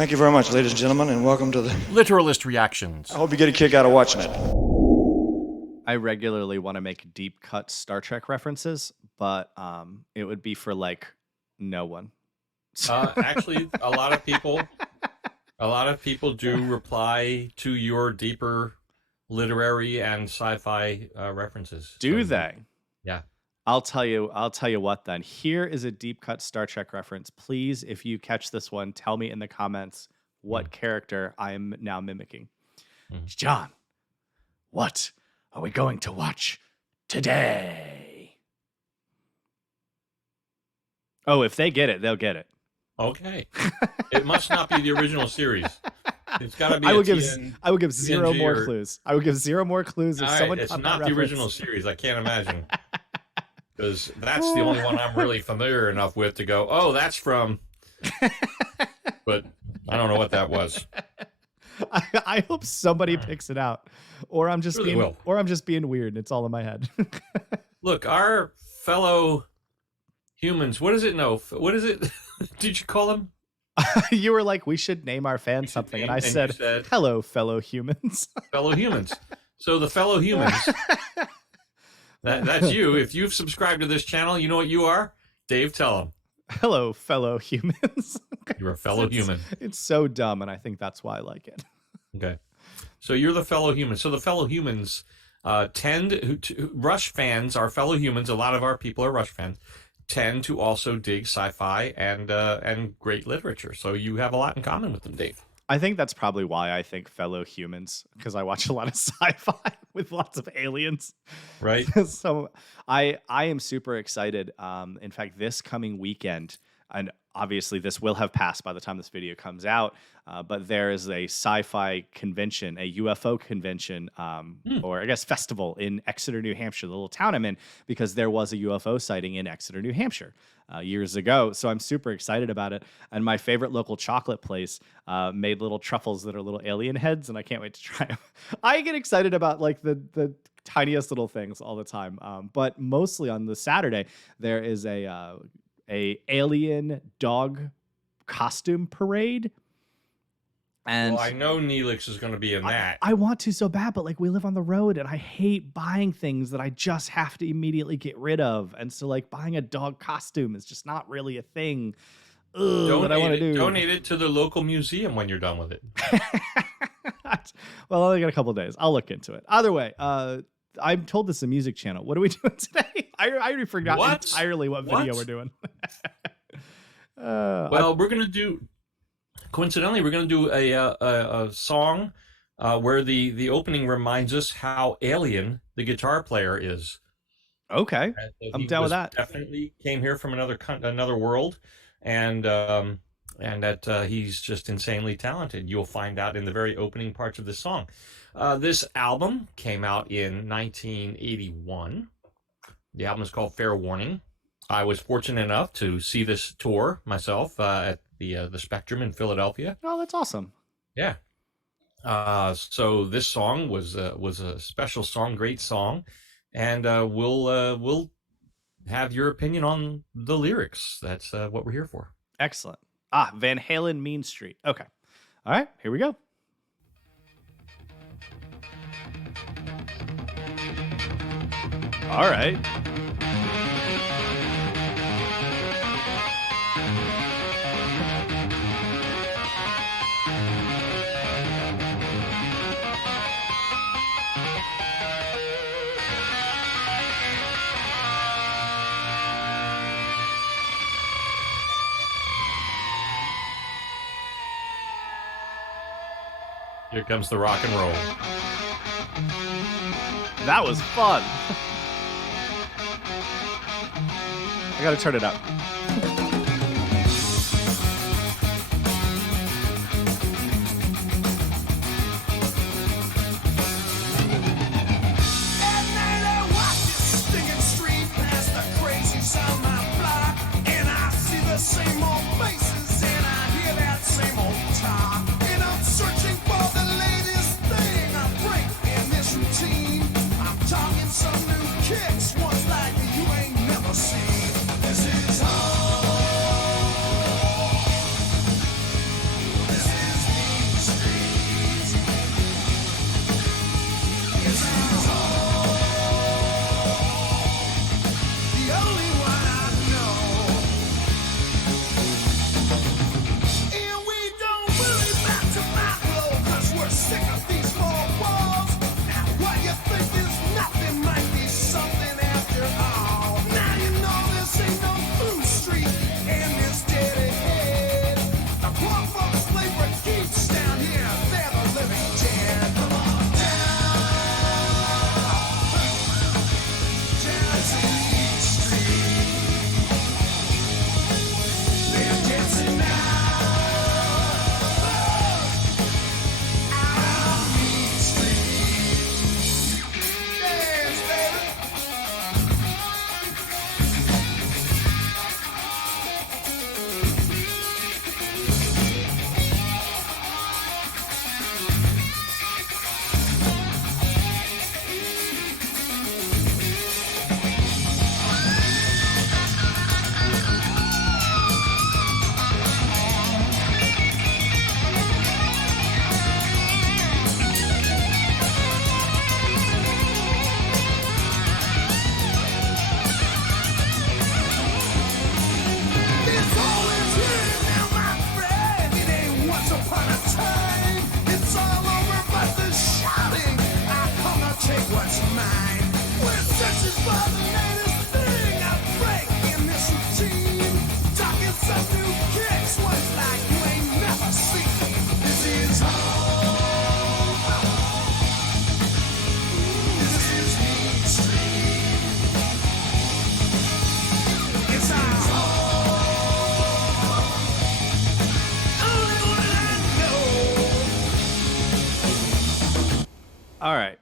Thank you very much, ladies and gentlemen, and welcome to the Literalist reactions. I hope you get a kick out of watching it. I regularly want to make deep cut Star Trek references, but it would be for like no one. Actually, a lot of people do reply to your deeper literary and sci-fi references. Do they? Yeah. I'll tell you what then. Here is a deep cut Star Trek reference. Please, if you catch this one, tell me in the comments what character I am now mimicking. John, what are we going to watch today? Oh, if they get it, they'll get it. Okay. It must not be the original series. It's got to be. I would give zero more clues. I would give zero more clues if someone. It's not the original series. I can't imagine. Because that's the only one I'm really familiar enough with to go, oh, that's from. But I don't know what that was. I hope somebody picks it out, or I'm just being weird. It's all in my head. Look, our fellow humans. What is it? No, what is it? Did you call them? You were like, we should name our fan something, and I said, "Hello, fellow humans." Fellow humans. So the fellow humans. That's you. If you've subscribed to this channel, you know what you are? Dave, tell them. Hello, fellow humans. You're a fellow human. It's so dumb, and I think that's why I like it. Okay. So you're the fellow human. So the fellow humans Rush fans, our fellow humans, a lot of our people are Rush fans, tend to also dig sci-fi and great literature. So you have a lot in common with them, Dave. I think that's probably why I think fellow humans, because I watch a lot of sci-fi with lots of aliens. Right. So I am super excited. In fact, this coming weekend, and obviously this will have passed by the time this video comes out, but there is a sci-fi convention, a UFO convention, or I guess festival in Exeter, New Hampshire, the little town I'm in, because there was a UFO sighting in Exeter, New Hampshire years ago. So I'm super excited about it. And my favorite local chocolate place made little truffles that are little alien heads, and I can't wait to try them. I get excited about like the tiniest little things all the time. But mostly on the Saturday, there is a alien dog costume parade. And well, I know Neelix is going to be in that. I want to so bad, but like we live on the road and I hate buying things that I just have to immediately get rid of. And so like buying a dog costume is just not really a thing that I want to do. Donate it to the local museum when you're done with it. Well, I only got a couple days. I'll look into it. Either way, I'm told this is a music channel. What are we doing today? I already forgot entirely what video we're doing. Well, we're going to do... Coincidentally, we're going to do a song where the opening reminds us how alien the guitar player is. Okay, I'm down with that. Definitely came here from another world, and that he's just insanely talented. You'll find out in the very opening parts of the song. This album came out in 1981. The album is called Fair Warning. I was fortunate enough to see this tour myself at the Spectrum in Philadelphia. Oh, that's awesome. Yeah. So this song was a special song, great song, and we'll have your opinion on the lyrics. That's what we're here for. Excellent. Van Halen, Mean Street. Okay. All right, here we go. All right. Here comes the rock and roll. That was fun. I gotta turn it up. Same old faces and I hear that same old talk, and I'm searching for the latest thing I break in this routine. I'm talking some new kicks, ones like you ain't never seen. This is hard. upon a time, it's all over but the shouting. I come to take what's mine. We're searching for the latest thing. I break in this routine. Talking some new kicks, ones like you ain't never seen. This is home. This is Main Street. It's our home. Only one I know. All right.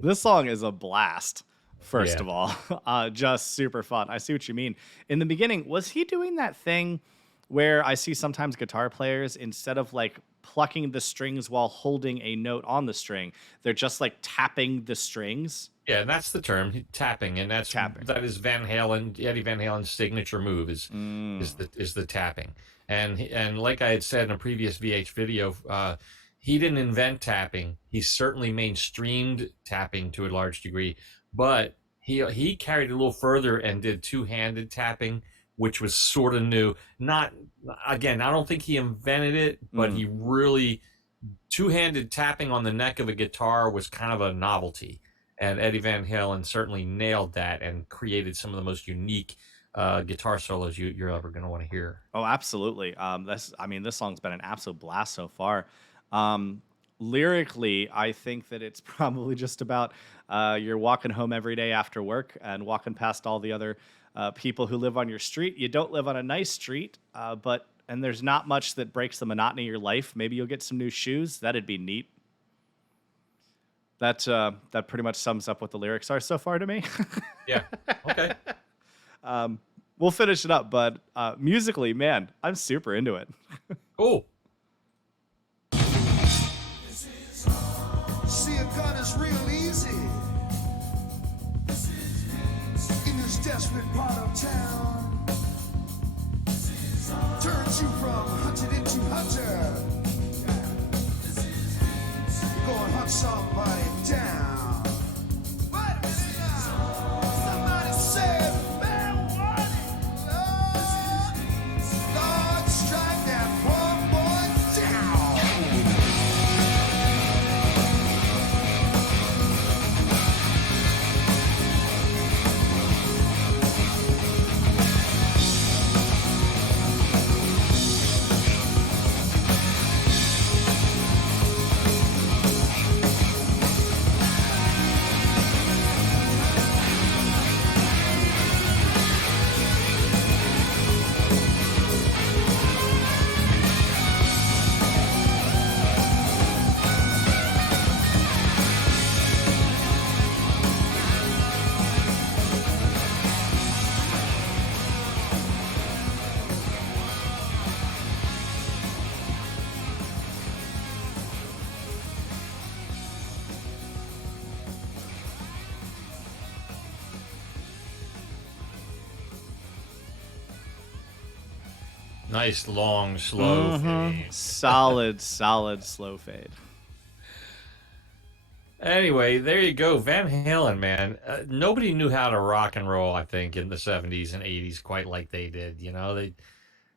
This song is a blast. First Yeah. of all, just super fun. I see what you mean. In the beginning, was he doing that thing where I see sometimes guitar players, instead of like plucking the strings while holding a note on the string, they're just like tapping the strings? Yeah, that's the term, tapping, and Tapping. that is Eddie Van Halen's signature move is the tapping. And like I had said in a previous VH video, he didn't invent tapping. He certainly mainstreamed tapping to a large degree, but he carried it a little further and did two-handed tapping, which was sort of new. Not again, I don't think he invented it, but he really two-handed tapping on the neck of a guitar was kind of a novelty. And Eddie Van Halen certainly nailed that and created some of the most unique guitar solos you're ever going to want to hear. Oh, absolutely. This song's been an absolute blast so far. Lyrically, I think that it's probably just about you're walking home every day after work and walking past all the other people who live on your street. You don't live on a nice street, and there's not much that breaks the monotony of your life. Maybe you'll get some new shoes. That'd be neat. That pretty much sums up what the lyrics are so far to me. Yeah. Okay. We'll finish it up, but musically, man, I'm super into it. Cool. See, a gun is real easy in this desperate part of town. Turns you from hunted into hunter. You go and hunt somebody down. Wait a minute now. Somebody said marijuana. Lord, strike that poor boy down. Nice, long, slow fade. Solid slow fade. Anyway, there you go. Van Halen, man. Nobody knew how to rock and roll, I think, in the 70s and 80s quite like they did. You know,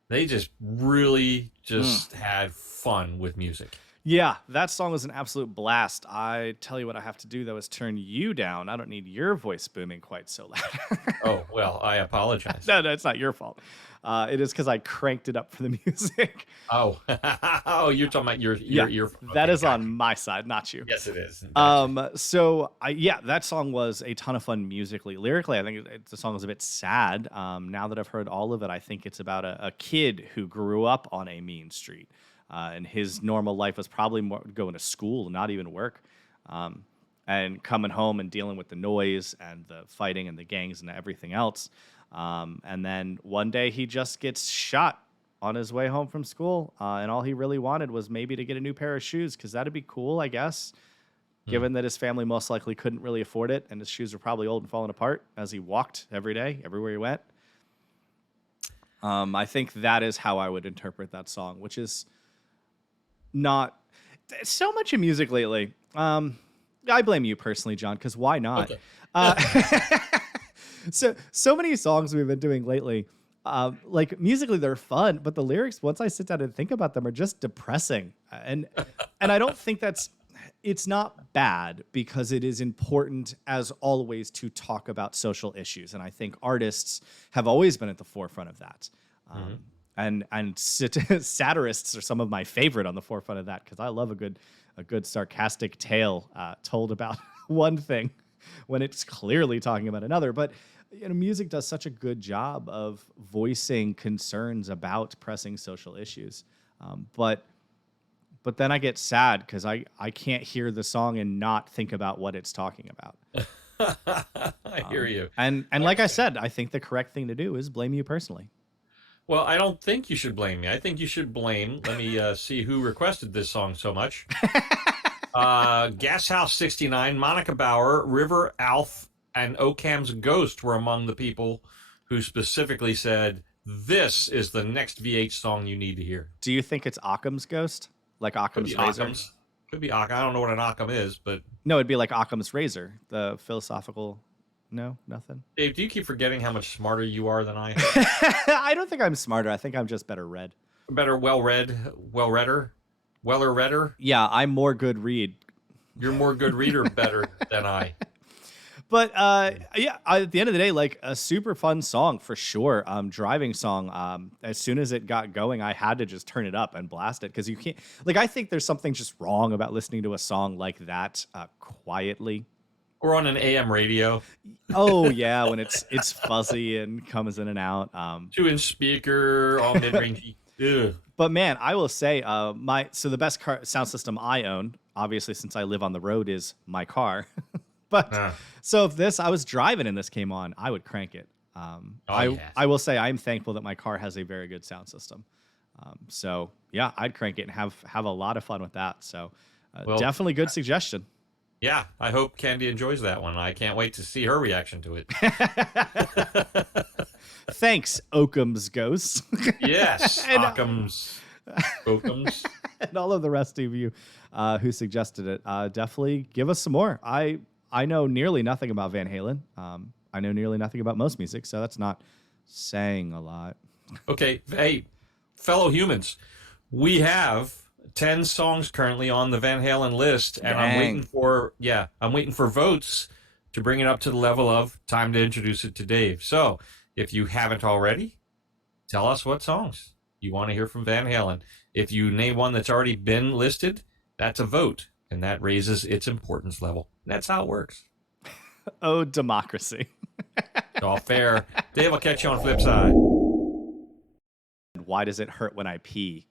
they just really just had fun with music. Yeah, that song was an absolute blast. I tell you what I have to do, though, is turn you down. I don't need your voice booming quite so loud. Oh, well, I apologize. No, it's not your fault. It is because I cranked it up for the music. Oh, oh, you're talking about your That okay, is gotcha. on my side, not you. Yes, it is. That song was a ton of fun musically. Lyrically, I think the song is a bit sad. Now that I've heard all of it, I think it's about a kid who grew up on a mean street. And his normal life was probably more going to school, not even work, and coming home and dealing with the noise and the fighting and the gangs and everything else. And then one day he just gets shot on his way home from school. And all he really wanted was maybe to get a new pair of shoes, because that'd be cool, I guess, given that his family most likely couldn't really afford it. And his shoes were probably old and falling apart as he walked every day, everywhere he went. I think that is how I would interpret that song, which is not so much in music lately. I blame you personally, John, because why not? Okay. So many songs we've been doing lately Like musically they're fun, but the lyrics, once I sit down and think about them, are just depressing. And I don't think it's not bad, because it is important as always to talk about social issues. And I think artists have always been at the forefront of that. And satirists are some of my favorite on the forefront of that, because I love a good sarcastic tale told about one thing when it's clearly talking about another. But music does such a good job of voicing concerns about pressing social issues. But then I get sad because I can't hear the song and not think about what it's talking about. I hear you. And like I said, I think the correct thing to do is blame you personally. Well, I don't think you should blame me. I think you should blame. Let me see who requested this song so much. Gas House 69, Monica Bauer, River Alf, and Occam's Ghost were among the people who specifically said, this is the next VH song you need to hear. Do you think it's Occam's Ghost? Like Occam's razor? Occam's. Could be Occam. I don't know what an Occam is, but... No, it'd be like Occam's razor, the philosophical... No, nothing. Dave, do you keep forgetting how much smarter you are than I am? I don't think I'm smarter. I think I'm just better read. Better, well-read, well-reader? Weller-redder? Yeah, I'm more good read. You're more good reader better than I. But yeah, at the end of the day, like a super fun song for sure. Driving song. As soon as it got going, I had to just turn it up and blast it, because you can't. Like, I think there's something just wrong about listening to a song like that quietly. Or on an AM radio. Oh yeah, when it's fuzzy and comes in and out. 2-inch speaker, all mid-range. But man, I will say, the best sound system I own, obviously since I live on the road, is my car. But so if I was driving and this came on, I would crank it. I will say I'm thankful that my car has a very good sound system. So yeah, I'd crank it and have a lot of fun with that. So definitely good suggestion. Yeah, I hope Candy enjoys that one. I can't wait to see her reaction to it. Thanks, Occam's Ghost. Yes, Occam's. And all of the rest of you who suggested it. Definitely give us some more. I know nearly nothing about Van Halen. I know nearly nothing about most music, so that's not saying a lot. Okay, hey, fellow humans, we have 10 songs currently on the Van Halen list, and Dang. I'm waiting for votes to bring it up to the level of time to introduce it to Dave. So, if you haven't already, tell us what songs you want to hear from Van Halen. If you name one that's already been listed, that's a vote, and that raises its importance level. That's how it works. Oh, democracy. It's all fair. Dave, I'll catch you on the flip side. Why does it hurt when I pee?